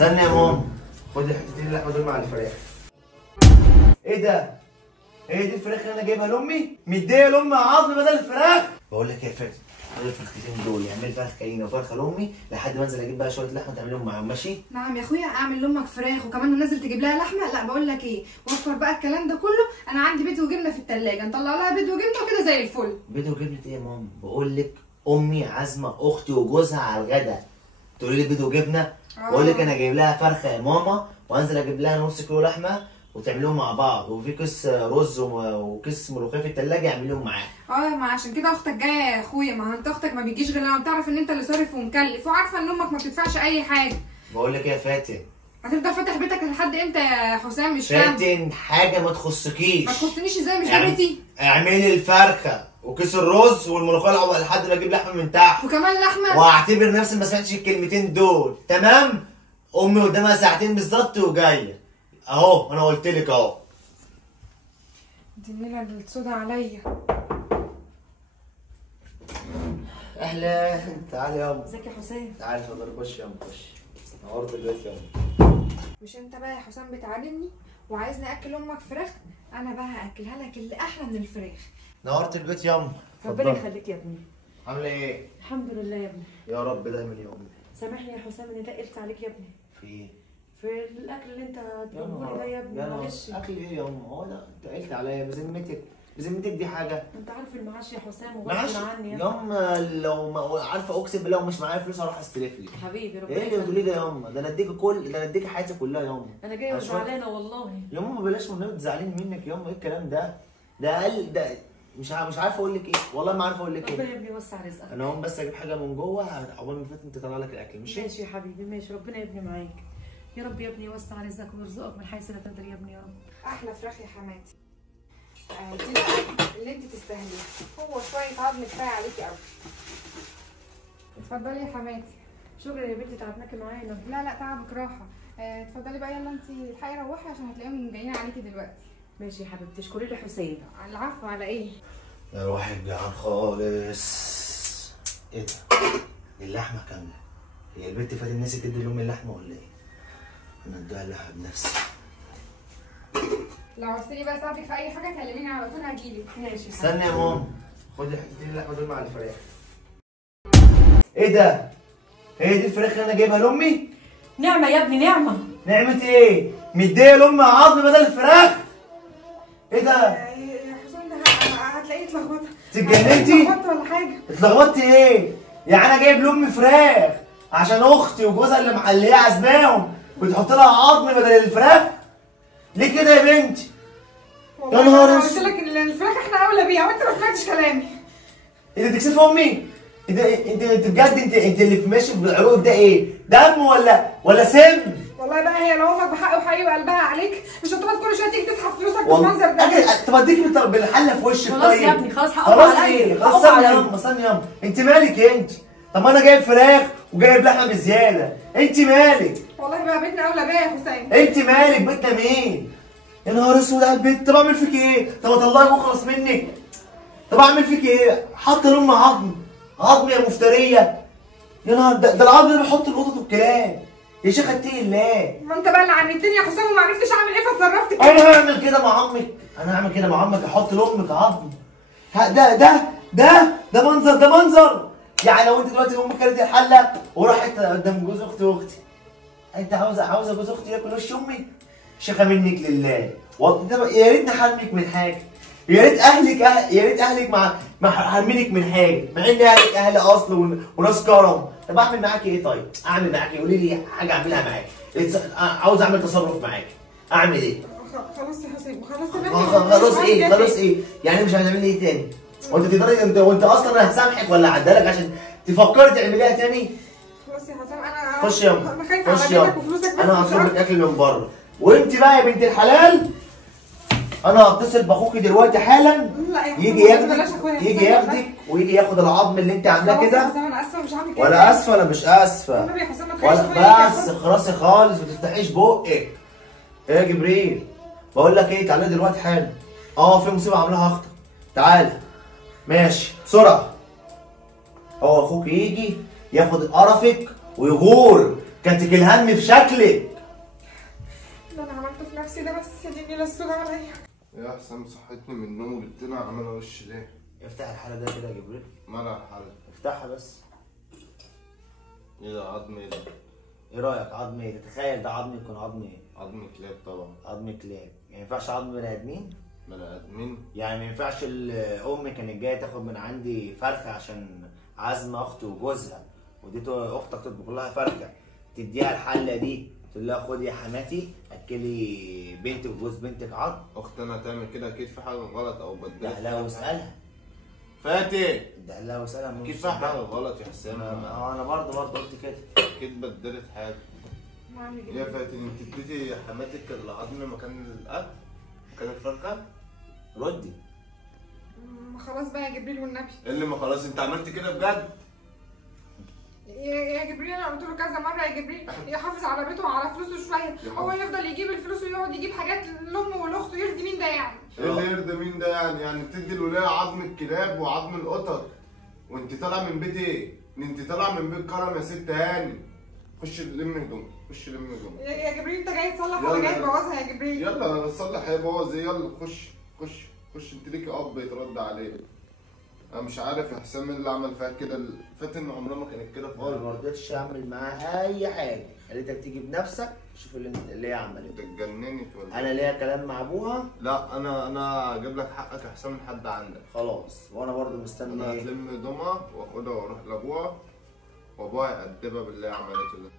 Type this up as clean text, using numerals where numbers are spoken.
استنى يا ماما، خدي الحتتين اللحمه دول مع الفراخ. ايه ده؟ هي دي الفراخ اللي انا جايبها لامي؟ مديه لامي عظم بدل الفراخ؟ بقول لك ايه يا فاتن، خد الفرختين دول اعملي فرخه كريمه وفرخه لامي لحد ما انزل اجيب بقى شويه لحمه تعملهم معاهم، ماشي؟ نعم يا اخويا، اعمل لامك فراخ وكمان ننزل تجيب لها لحمه؟ لا بقول لك ايه، وفر بقى الكلام ده كله، انا عندي بيض وجبنه في الثلاجه، نطلع لها بيض وجبنه وكده زي الفل. بيض وجبنه ايه يا ماما؟ بقول لك امي عازمه اختي وجوزها على الغدا، تقولي لي بيض وجبنه؟ بقول لك انا جايب لها فرخه يا ماما وانزل اجيب لها نص كيلو لحمه وتعملوهم مع بعض، وفي كيس رز وكيس ملوخيه في الثلاجه يعملوهم معاها. ما عشان كده اختك جايه يا اخويا، ما انت اختك ما بيجيش غير لما بتعرف ان انت اللي صارف ومكلف، وعارفه ان امك ما بتدفعش اي حاجه. بقول لك ايه يا فاتن، هتفضل فاتح بيتك لحد امتى يا حسام؟ مش فاهم. فاتن حاجه ما تخصكيش. ما تخصنيش ازاي؟ مش ده بيتي. اعملي الفرخه وكيس الرز والملوخيه لحد ما اجيب لحمه من تحت، وكمان لحمه، واعتبر نفسي ما سمعتش الكلمتين دول، تمام؟ امي قدامها ساعتين بالظبط وجايه اهو، انا قلت لك اهو. دي النيله السودا عليا. اهلا، تعالي يابا. ازيك يا حسام؟ تعالي اتفضلي، خش يابا خش. نورت البيت يابا. مش انت بقى يا حسام بتعلمني وعايزني اكل امك فراخ؟ انا بقى هاكلها لك اللي احلى من الفراخ. نورت البيت يابا. ربنا يخليك يا ابني. عامله ايه؟ الحمد لله يا ابني. يا رب دايما يا امي. سامحني يا حسام اني تقلت عليك يا ابني. في ايه؟ في الاكل اللي انت بتقوله لي ده يا ابني، معلش. اكل ايه يا امي؟ هو ده انت قلت عليا بذمتك؟ بذمتك دي حاجه؟ انت عارف المعاش يا حسام معاش وغصب عني يا امي، لو ما عارفه اقسم بالله ومش معايا فلوس اروح استلف لي. حبيبي ربنا ايه اللي بتقوليه ده يا امي؟ ده انا اديكي ده انا اديكي حياتي كلها يا امي. انا جايه وزعلانه والله يا امي بلاش من زعلانين منك يا امي، ايه الكلام ده؟ ده اقل ده مش عارف اقول لك ايه، والله ما عارف اقول لك ايه. ربنا يا ابني يوسع رزقك. انا هقوم بس اجيب حاجه من جوه عقبال ما فاتن تطلع لك الاكل، ماشي؟ ماشي يا حبيبي ماشي، ربنا يا ابني معاك. يا رب يا ابني يوسع رزقك ويرزقك من حيث لا تقدر يا ابني يا رب. احلى فراخ يا حماتي. دي بقى اللي انت تستاهليها، هو شويه عظم كفايه عليكي قوي. اتفضلي يا حماتي. شكرا يا بنتي، تعبناكي معانا. لا تعبك راحه. اتفضلي بقى، يلا انت الحقي روحي عشان هتلاقيهم جايين عليكي دلوقتي. ماشي يا حبيبتي، اشكري لي حسين. العفو، على ايه؟ يا روحي جعان خالص. ايه ده؟ اللحمه كامله. هي البنت فاتن نسيت تدي لامي اللحمه ولا ايه؟ انا اديها اللحمه بنفسي. لو عوزتني بقى اساعدك في اي حاجه كلميني على طول هجيلك. ماشي. استنى يا ماما، خدي حتتين اللحمه دول مع الفراخ. ايه ده؟ هي دي الفراخ اللي انا جايبها لامي؟ نعمه يا ابني نعمه. نعمه ايه؟ مديه لامي عظم بدل الفراخ؟ ايه ده؟ يا حسام ده هتلاقيه اتلخبطت. اتجننتي؟ اتلخبطت ولا حاجه؟ اتلخبطتي ايه؟ يعني انا جايب لامي فراخ عشان اختي وجوزها اللي هي عازماهم بتحط لها عظم بدل الفراخ؟ ليه كده يا بنتي؟ يا نهار اسود. قلت لك ان الفراخ احنا اولى بيها وانت ما سمعتش كلامي. انت تكسفي امي؟ انت بجد انت اللي ماشي في عروق ده ايه؟ دم ولا سم؟ والله بقى هي لو امك بحق وحقيقي وقلبها عليك مش هتقعد كل شويه تيجي تسحب فلوسك بالمنظر ده. طب اديكي بالحله في وشك. خلاص طيب يا ابني خلاص، حقك خلاص عليا. ايه؟ خلاص استني يا امه، استني يا امه، انت مالك انت؟ طب انا جايب فراخ وجايب لحمه بزياده، انت مالك؟ والله بقى بيتنا اولى بيا يا حسين. انت مالك؟ بيتنا مين؟ يا نهار اسود على البيت. طب اعمل فيك ايه؟ طب اطلعك واخلص منك؟ طب اعمل فيك ايه؟ حط لام عظم يا مفتريه. يا نهار ده العظم ده بيحط القطط والكلاب يا شيخ، اتقي الله. ما انت بقى اللي عندتني يا حسام وما عرفتش اعمل ايه فاتصرفت كده. انا هعمل كده مع عمك، انا هعمل كده مع عمك، احط لامك عظم. ده منظر. يعني لو انت دلوقتي امك كانت الحله وراحت قدام جوز اختي واختي، انت عاوزه جوز اختي ياكل وش امي؟ شيخه منك لله. يا ريت نحرمك من حاجه، يا ريت اهلك ما حرمينك من حاجه، مع ان اهلك اهل اصل وناس كرم. طب اعمل معاكي ايه؟ طيب اعمل معاكي، قولي لي حاجه اعملها معاكي، عاوز اعمل تصرف معاكي، اعمل ايه؟ خلاص يا حسين خلاص ايه؟ يعني مش هتعملي ايه تاني؟ وانت تقدري وانت اصلا انا هسامحك ولا اعدلك عشان تفكري تعمليها تاني؟ خلاص يا حسام انا خش يلا، انا خايفه على بيتك وفلوسك. انا هطلب لك اكل من بره، وانت بقى يا بنت الحلال انا هتصل باخوكي دلوقتي حالا يجي ياخدك ويجي ياخد العظم اللي انت عاملاه كده. انا اسفه مش هعمل كده. ولا اسفه، انا مش اسفه. النبي يا حسام ما تخافش. بس خلاصي خالص، ما تفتحيش بقك. ايه يا جبريل؟ بقول لك ايه، تعالى دلوقتي حالا. في مصيبه عاملاها اختك، تعالى. ماشي بسرعه. اخوك يجي ياخد قرفك ويغور كاتك الهم في شكلك. اللي انا عملته في نفسي ده بس يا دنيا السودا عليا. يا حسام صحتني من النوم وجبتنا عامله وش ليه؟ افتح الحاله ده كده يا جبريل. مالها الحالة؟ افتحها بس. ايه ده عظم ايه ده؟ ايه رايك عظم ايه؟ تتخيل ده عظم يكون عظم ايه؟ عظم كلاب طبعا. عظم كلاب. يعني ما ينفعش عظم بني ادمين؟ بني ادمين؟ يعني ما ينفعش الام كانت جايه تاخد من عندي فرخه عشان عزم اختي وجوزها، وديت اختك تطبخ لها فرخه، تديها الحله دي تقول لها خدي يا حماتي اكلي بنتك وجوز بنتك عظم. اختنا تعمل كده اكيد في حاجه غلط او بدلت. ده لها واسالها. فاتن ده لها واسالها. اكيد في حاجه غلط يا حسام. انا برضه قلت كده. اكيد بدلت حاجه. يا فاتن انت اديتي حماتك العظم مكان الاكل؟ مكان الفرخه؟ ردي. ما خلاص بقى يا جبريل والنبي. ايه اللي ما خلاص انت عملت كده بجد؟ يا جبريل انا قلت له كذا مره يا جبريل يحافظ على بيته وعلى فلوسه شويه، هو يفضل يجيب الفلوس ويقعد يجيب حاجات لامه ولاخته، يرضي مين ده يعني؟ ايه اللي يرضى مين ده يعني؟ يعني بتدي الولايه عظم الكلاب وعظم القطط وانت طالع من بيت ايه؟ انت طالع من بيت كرم يا ست هاني. خش لم هدوم، خش لم هدوم. يا جبريل انت جاي تصلح ولا جاي تبوظها يا جبريل؟ يلا انا بصلح ايه بوظ ايه؟ يلا خش خش خش انت ليكي اب يترد عليه. انا مش عارف يا حسام اللي عمل فيها كده. فاتن عمرها ما كانت كده انا خالص. ما رضيتش اعمل معاها اي حاجه، خليتك تيجي بنفسك شوف اللي هي عملته. انت اتجننت ولا انا ليا كلام مع ابوها. لا انا اجيب لك حقك يا حسام لحد عندك. خلاص وانا برضه مستني انا ايه؟ هتلم هدومها واخدها واروح لابوها وابوها يأدبها باللي هي عملته ده.